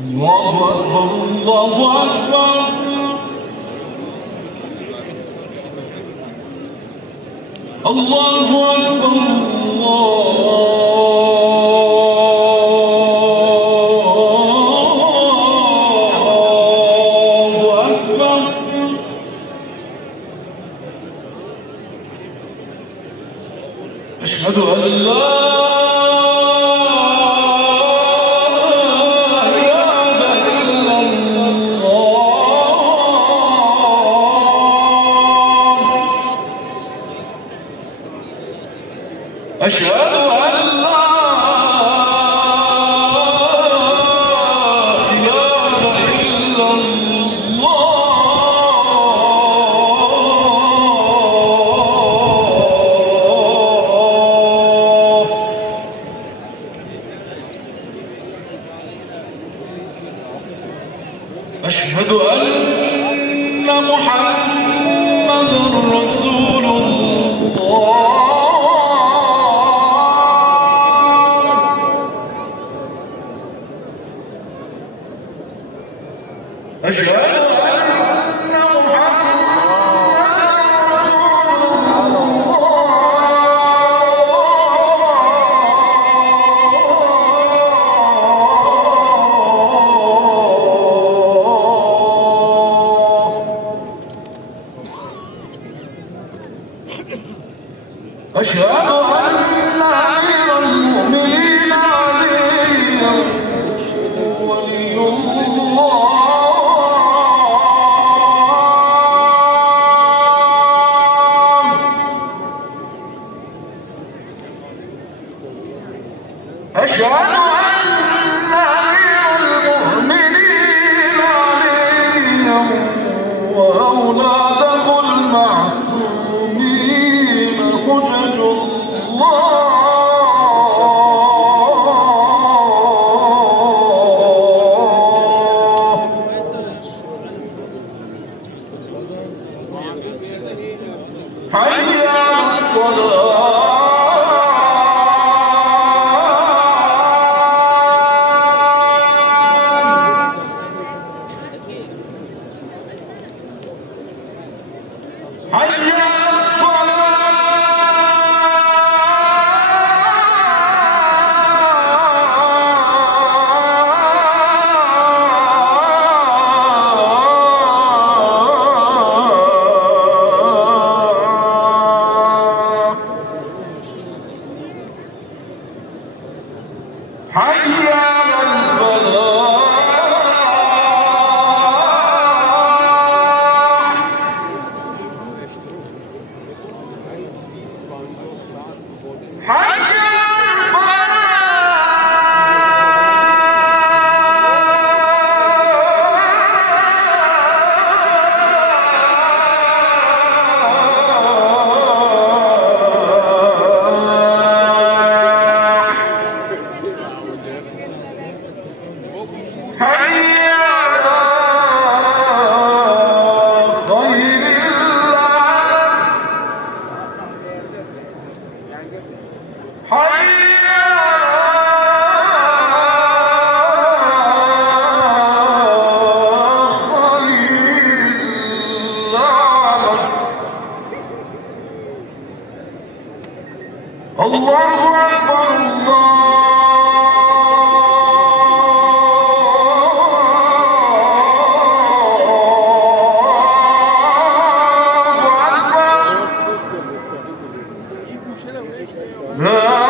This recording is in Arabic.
الله أكبر الله أكبر الله أكبر الله أكبر أشهد أن لا أشهد أن لا إله إلا الله أشهد أن محمد رسول الله أشهد أن محمدًا رسول الله أشهد أن أمير المؤمنين علي ولي الله أشهد أن أمير المؤمنين علي وأولاده المعصومين حجج الله حي على الصلاة حي على الصلاة حي على الفلاح حي الله أكبر الله أكبر لا